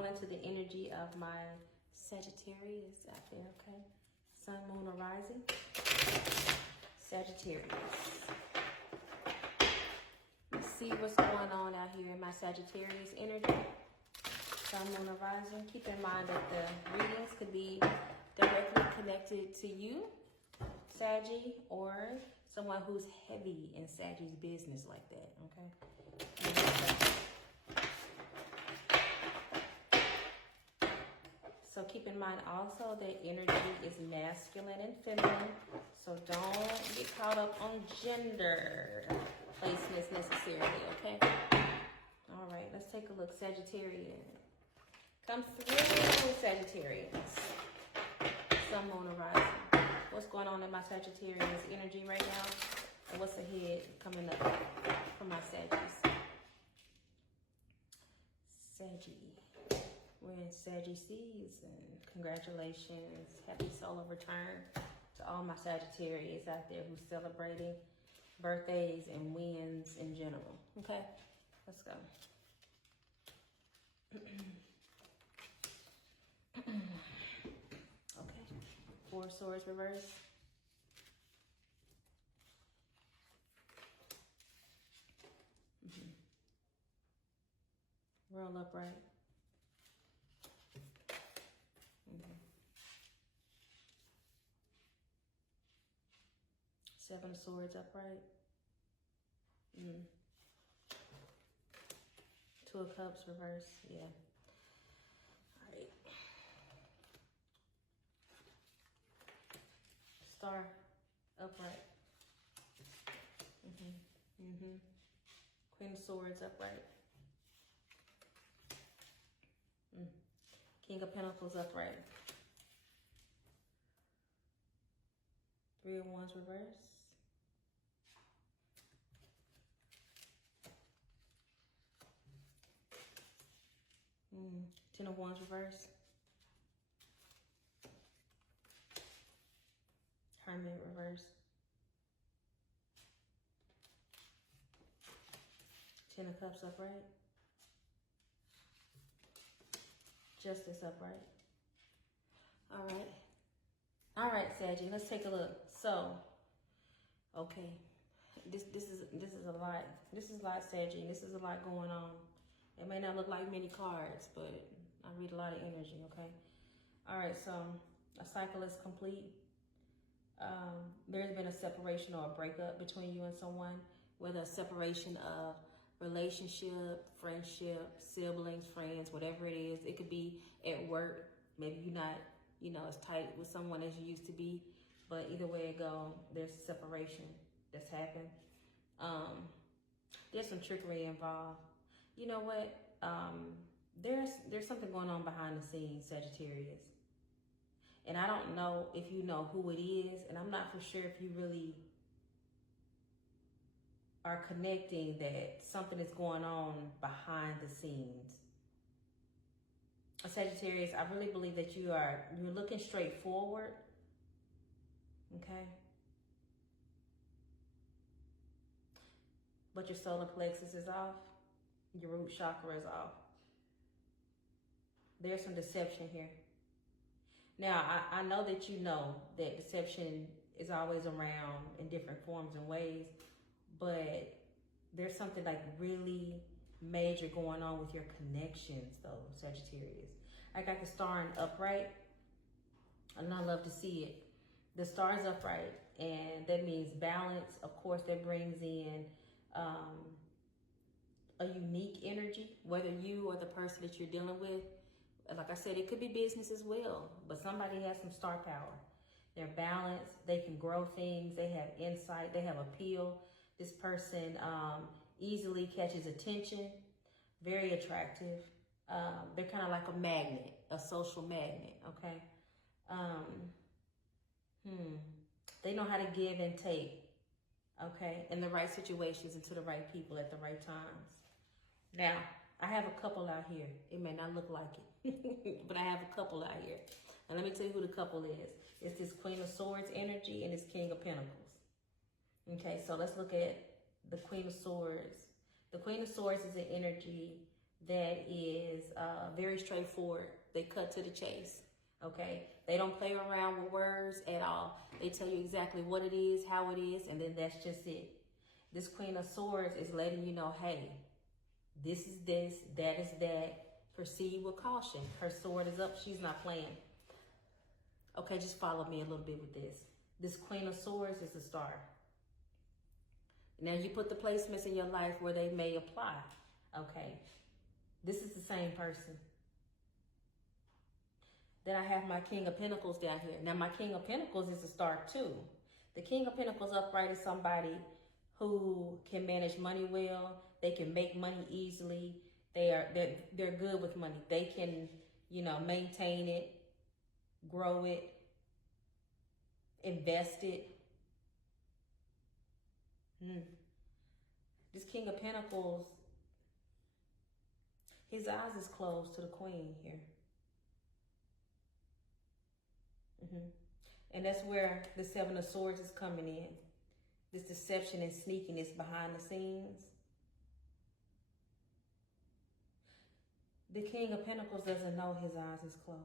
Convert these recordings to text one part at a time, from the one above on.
call into the energy of my Sagittarius out there, okay? Sun, moon, or rising. Sagittarius. Let's see what's going on out here in my Sagittarius energy. Sun, moon, or rising. Keep in mind that the readings could be directly connected to you, Saggy, or someone who's heavy in Saggy's business like that, okay? So keep in mind also that energy is masculine and feminine. So don't get caught up on gender placements necessarily, okay? All right, let's take a look. Sagittarius. Come through, Sagittarius. Sun, moon, or rising. What's going on in my Sagittarius energy right now? And what's ahead coming up for my Saggies? Saggy. We're in Saggy season. Congratulations. Happy solar return to all my Sagittarius out there who's celebrating birthdays and wins in general. Okay, let's go. Okay, Four of Swords reverse. Roll upright. Seven of Swords upright. Two of Cups reverse. Yeah. All right. Star upright. Queen of Swords upright. King of Pentacles upright. Three of Wands reverse. Ten of Wands reverse. Hermit reverse. Ten of Cups upright. Justice upright. All right, Saggy, let's take a look. So, okay, this is a lot. This is a lot, Saggy, and this is a lot going on. It may not look like many cards, but I read a lot of energy, okay? All right, so a cycle is complete. There's been a separation or a breakup between you and someone, whether a separation of relationship, friendship, siblings, friends, whatever it is. It could be at work. Maybe you're not, as tight with someone as you used to be, but either way it go, there's a separation that's happened. There's some trickery involved. You know what? There's something going on behind the scenes, Sagittarius. And I don't know if you know who it is, and I'm not for sure if you really are connecting that something is going on behind the scenes. Sagittarius, I really believe that you're looking straight forward, okay? But your solar plexus is off. Your root chakra is off. There's some deception here. Now, I know that you know that deception is always around in different forms and ways, but there's something like really major going on with your connections though, Sagittarius. I got the star in upright, and I love to see it. The star is upright, and that means balance. Of course, that brings in a unique energy, whether you or the person that you're dealing with. Like I said, it could be business as well, but somebody has some star power. They're balanced, they can grow things, they have insight, they have appeal. This person easily catches attention, very attractive. They're kind of like a magnet, a social magnet, okay? They know how to give and take, okay? In the right situations and to the right people at the right times. Now, I have a couple out here. It may not look like it, but I have a couple out here. And let me tell you who the couple is. It's this Queen of Swords energy and this King of Pentacles. Okay, so let's look at the Queen of Swords. The Queen of Swords is an energy that is very straightforward. They cut to the chase. Okay, they don't play around with words at all. They tell you exactly what it is, how it is, and then that's just it. This Queen of Swords is letting you know, hey, this is this, that is that. Proceed with caution. Her sword is up. She's not playing. Okay, just follow me a little bit with this. This Queen of Swords is a star. Now you put the placements in your life where they may apply. Okay, this is the same person. Then I have my King of Pentacles down here. Now my King of Pentacles is a star too. The King of Pentacles upright is somebody who can manage money well. They can make money easily. They're good with money. They can, you know, maintain it, grow it, invest it. This King of Pentacles, his eyes is closed to the Queen here. And that's where the Seven of Swords is coming in. This deception and sneakiness behind the scenes. The King of Pentacles doesn't know his eyes is closed.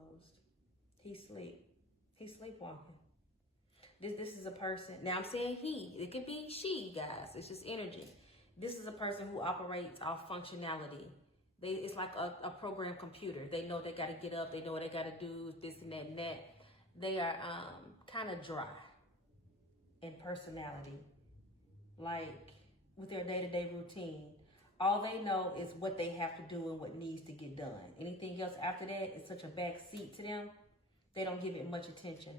He's sleepwalking. This is a person. Now I'm saying he. It could be she, guys. It's just energy. This is a person who operates off functionality. It's like a programmed computer. They know they got to get up. They know what they got to do, this and that and that. They are kind of dry in personality. Like with their day-to-day routine. All they know is what they have to do and what needs to get done. Anything else after that is such a back seat to them. They don't give it much attention.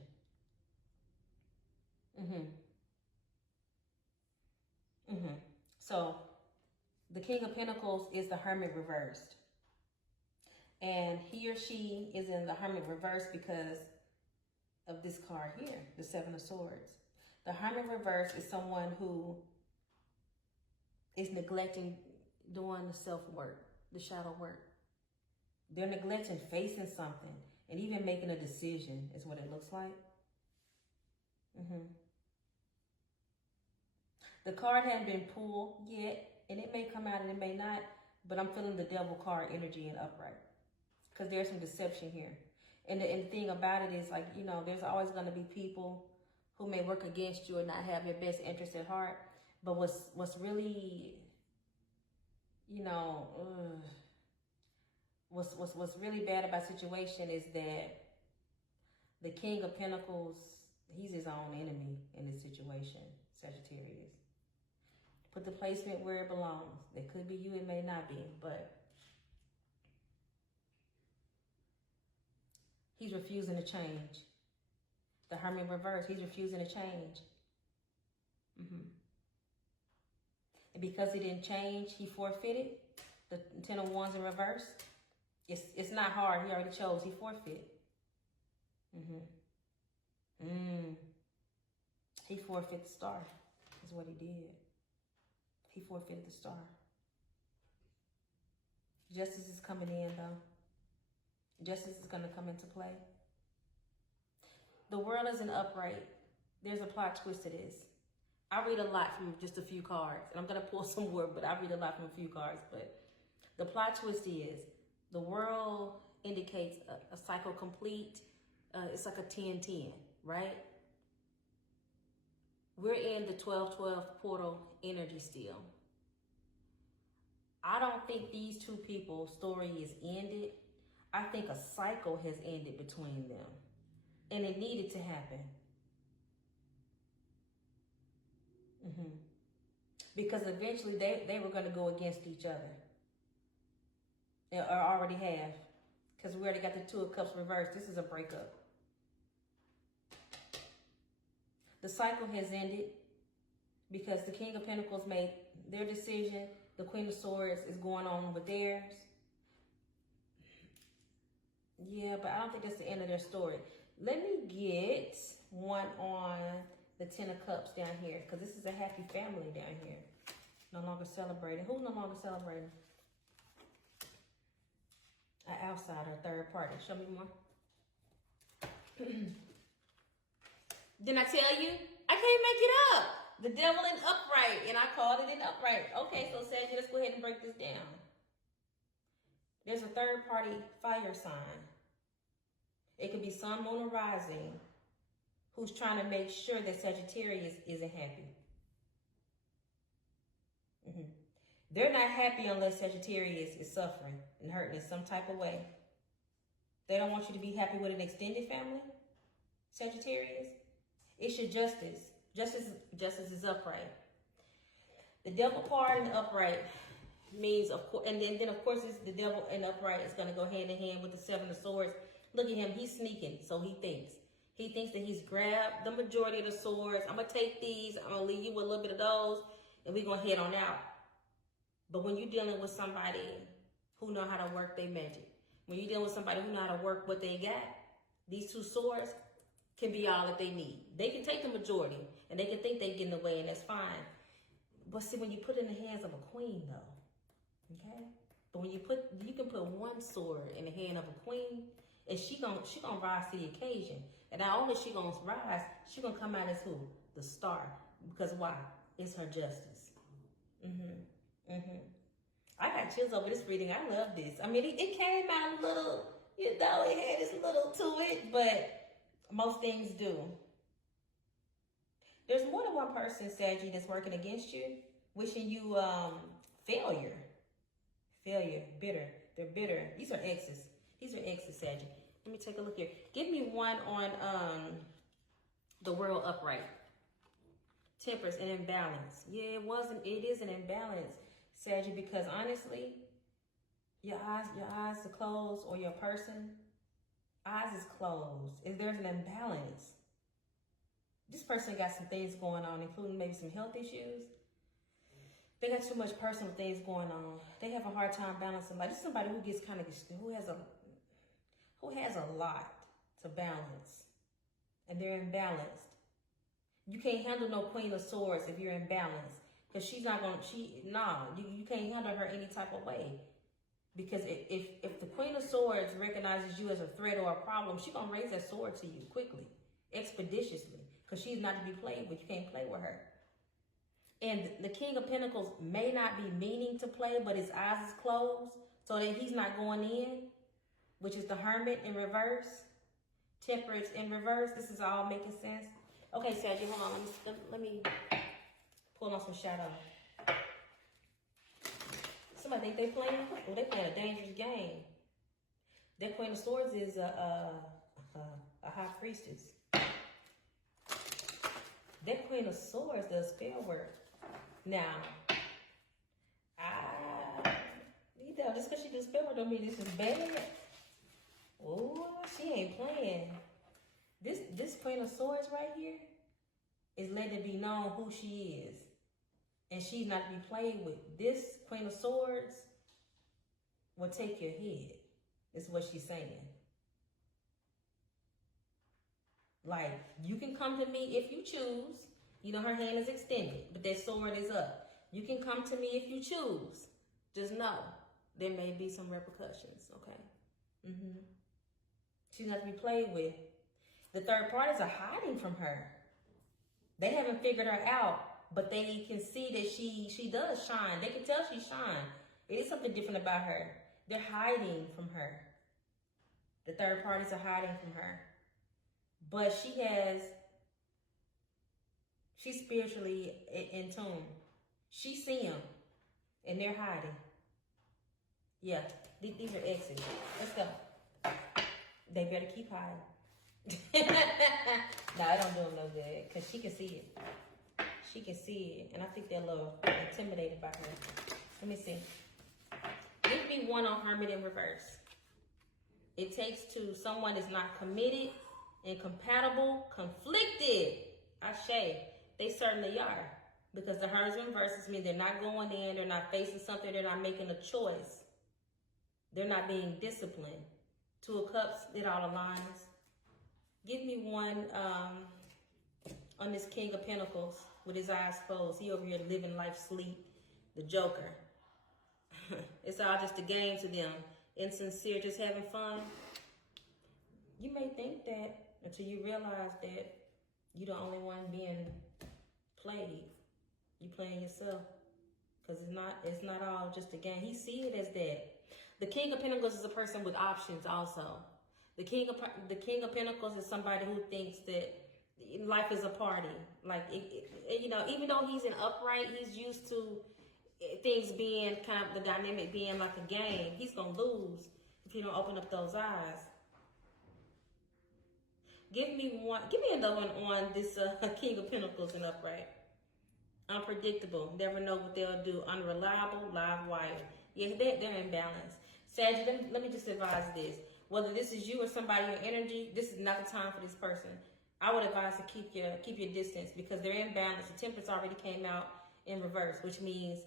So the King of Pentacles is the Hermit reversed. And he or she is in the Hermit reversed because of this card here, the Seven of Swords. The Hermit reversed is someone who is neglecting doing the self-work, the shadow work. They're neglecting facing something and even making a decision is what it looks like. The card hadn't been pulled yet, and it may come out and it may not, but I'm feeling the Devil card energy in upright because there's some deception here. And the thing about it is, like, you know, there's always going to be people who may work against you or not have your best interest at heart. But what's really, you know, what's really bad about the situation is that the King of Pentacles, he's his own enemy in this situation, Sagittarius. Put the placement where it belongs. It could be you, it may not be, but he's refusing to change. The Hermit reverse, he's refusing to change. And because he didn't change, he forfeited. The Ten of Wands in reverse. It's not hard. He already chose. He forfeited. He forfeited the star. Is what he did. He forfeited the star. Justice is coming in, though. Justice is going to come into play. The world isn't upright. There's a plot twist to this. I read a lot from just a few cards. And I'm going to pull some more, but I read a lot from a few cards. But the plot twist is the world indicates a cycle complete. It's like a 10-10, right? We're in the 12-12 portal energy still. I don't think these two people's story is ended. I think a cycle has ended between them. And it needed to happen. Because eventually they were going to go against each other. Or already have. Because we already got the Two of Cups reversed. This is a breakup. The cycle has ended because the King of Pentacles made their decision. The Queen of Swords is going on with theirs. Yeah, but I don't think that's the end of their story. Let me get one on the Ten of Cups down here, because this is a happy family down here. No longer celebrating. Who's no longer celebrating? An outsider, third party. Show me more. Didn't I tell you? I can't make it up. The Devil in upright, and I called it in upright. Okay, so Sagittarius, let's go ahead and break this down. There's a third party fire sign. It could be sun, moon, or rising who's trying to make sure that Sagittarius isn't happy. They're not happy unless Sagittarius is suffering and hurting in some type of way. They don't want you to be happy with an extended family, Sagittarius. It's your justice. Justice is upright. The devil card in the upright means, of course, and then of course, it's the devil in the upright is going to go hand in hand with the Seven of Swords. Look at him. He's sneaking, so he thinks. He thinks that he's grabbed the majority of the swords. I'm going to take these. I'm going to leave you with a little bit of those, and we're going to head on out. But when you're dealing with somebody who know how to work their magic, when you're dealing with somebody who know how to work what they got, these two swords can be all that they need. They can take the majority, and they can think they're getting away, and that's fine. But see, when you put it in the hands of a queen, though, okay? But when you can put one sword in the hand of a queen, and she gonna rise to the occasion. And not only she gonna rise, she gonna come out as who? The star. Because why? It's her justice. I got chills over this reading. I love this. I mean, it came out a little, you know, it had this little to it, but most things do. There's more than one person, Saggy, that's working against you, wishing you failure. Failure, bitter. They're bitter. These are exes. These are exes, Saggy. Let me take a look here. Give me one on the world upright. Temperance and imbalance. Yeah, it is an imbalance, Saggy, because honestly, your eyes are closed, or your person, eyes is closed. If there's an imbalance, this person got some things going on, including maybe some health issues. They got too much personal things going on. They have a hard time balancing life. This is somebody who gets who has a lot to balance, and they're imbalanced. You can't handle no Queen of Swords if you're imbalanced, because you can't handle her any type of way. Because if the Queen of Swords recognizes you as a threat or a problem, she's gonna raise that sword to you quickly, expeditiously, because she's not to be played with. You can't play with her. And the King of Pentacles may not be meaning to play, but his eyes is closed so that he's not going in, which is the Hermit in reverse, Temperance in reverse. This is all making sense. Okay, Sergio, hold on. Let me pull on some shadow. Somebody think they playing? Oh, they playing a dangerous game. That Queen of Swords is a high priestess. That Queen of Swords does spell work. Now, just because she does spell work don't mean this is bad. Oh, she ain't playing. This Queen of Swords right here is letting it be known who she is. And she's not to be played with. This Queen of Swords will take your head. Is what she's saying. Like, you can come to me if you choose. You know, her hand is extended, but that sword is up. You can come to me if you choose. Just know there may be some repercussions, okay? She's not to be played with. The third parties are hiding from her. They haven't figured her out, but they can see that she does shine. They can tell she shines. It is something different about her. They're hiding from her. The third parties are hiding from her. But she's spiritually in tune. She see them, and they're hiding. Yeah, these are exes. Let's go. They better keep hiding. No, I don't do them no good, because she can see it. She can see it, and I think they're a little intimidated by her. Let me see. Give me one on Hermit in reverse. It takes two. Someone is not committed, incompatible, conflicted. Ashe. They certainly are. Because the Hermit in reverse means they're not going in, they're not facing something, they're not making a choice. They're not being disciplined. Two of Cups, it all aligns. Give me one on this King of Pentacles with his eyes closed. He over here living life sleep. The Joker. It's all just a game to them. Insincere, just having fun. You may think that until you realize that you're the only one being played. You playing yourself. Because it's not all just a game. He see it as that. The King of Pentacles is a person with options also. The King of Pentacles is somebody who thinks that life is a party. Like, you know, even though he's an upright, he's used to things being kind of the dynamic being like a game. He's going to lose if you don't open up those eyes. Give me another one on this King of Pentacles and upright. Unpredictable. Never know what they'll do. Unreliable. Live wire. Yeah, they're imbalanced. Sagittarius, let me just advise this. Whether this is you or somebody in your energy, this is not the time for this person. I would advise to keep your distance because they're imbalanced. The Temperance already came out in reverse, which means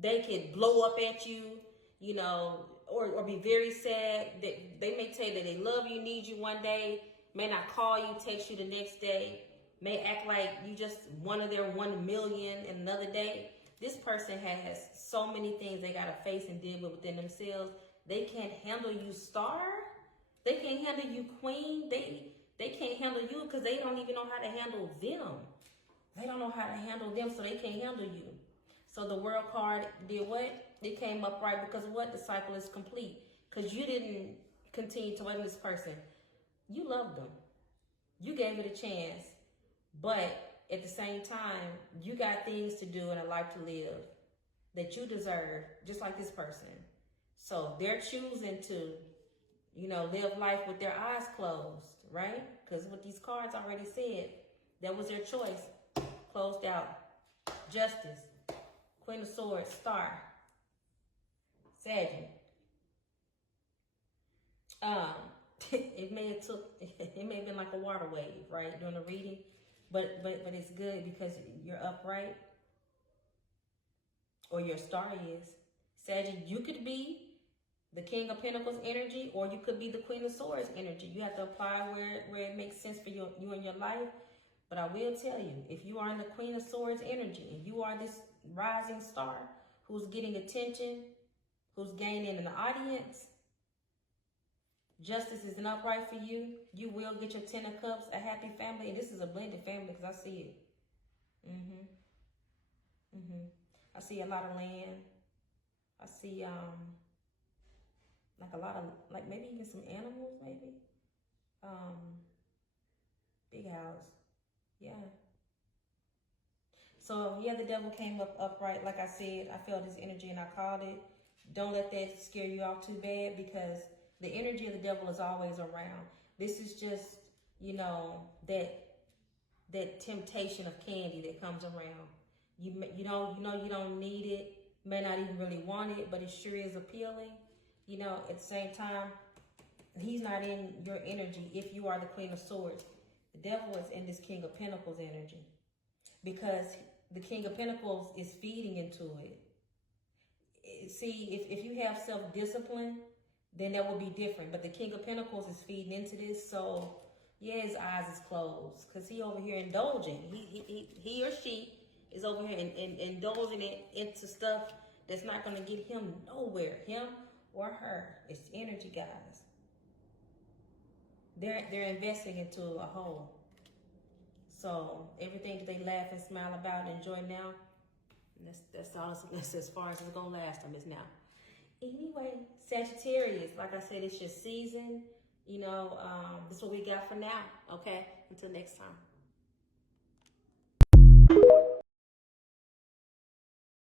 they could blow up at you, you know, or be very sad. They may tell you that they love you, need you one day, may not call you, text you the next day, may act like you just one of their 1 million in another day. This person has so many things they got to face and deal with within themselves. They can't handle you, star. They can't handle you, queen. They can't handle you because they don't even know how to handle them. They don't know how to handle them, so they can't handle you. So the World card did what? It came up right because what? The cycle is complete. Because you didn't continue to wait on this person. You loved them. You gave it a chance. But at the same time, you got things to do and a life to live that you deserve, just like this person. So they're choosing to, you know, live life with their eyes closed, right? Because what these cards already said, that was their choice. Closed out. Justice. Queen of Swords. Star. Sagittarius. It may have been like a water wave, right, during the reading, but it's good because you're upright, or your star is. Sagittarius, you could be the King of Pentacles energy, or you could be the Queen of Swords energy. You have to apply where it makes sense for you in your life. But I will tell you, if you are in the Queen of Swords energy, and you are this rising star who's getting attention, who's gaining an audience, justice is an upright for you. You will get your 10 of Cups, a happy family. And this is a blended family because I see it. I see a lot of land. I see like a lot of, like maybe even some animals, maybe. Big house. Yeah. So yeah, the devil came up upright. Like I said, I felt his energy and I called it. Don't let that scare you off too bad because the energy of the devil is always around. This is just, you know, that temptation of candy that comes around. You don't need it. May not even really want it, but it sure is appealing. You know, at the same time, he's not in your energy if you are the Queen of Swords. The devil is in this King of Pentacles energy because the King of Pentacles is feeding into it. See, if you have self-discipline, then that will be different. But the King of Pentacles is feeding into this, so yeah, his eyes is closed because he over here indulging. He or she is over here indulging it into stuff that's not going to get him nowhere. Him or her. It's energy, guys. They're investing into a whole. So everything that they laugh and smile about and enjoy now, that's all. That's as far as it's gonna last them is now. Anyway, Sagittarius, like I said, it's your season. You know, this is what we got for now. Okay, until next time.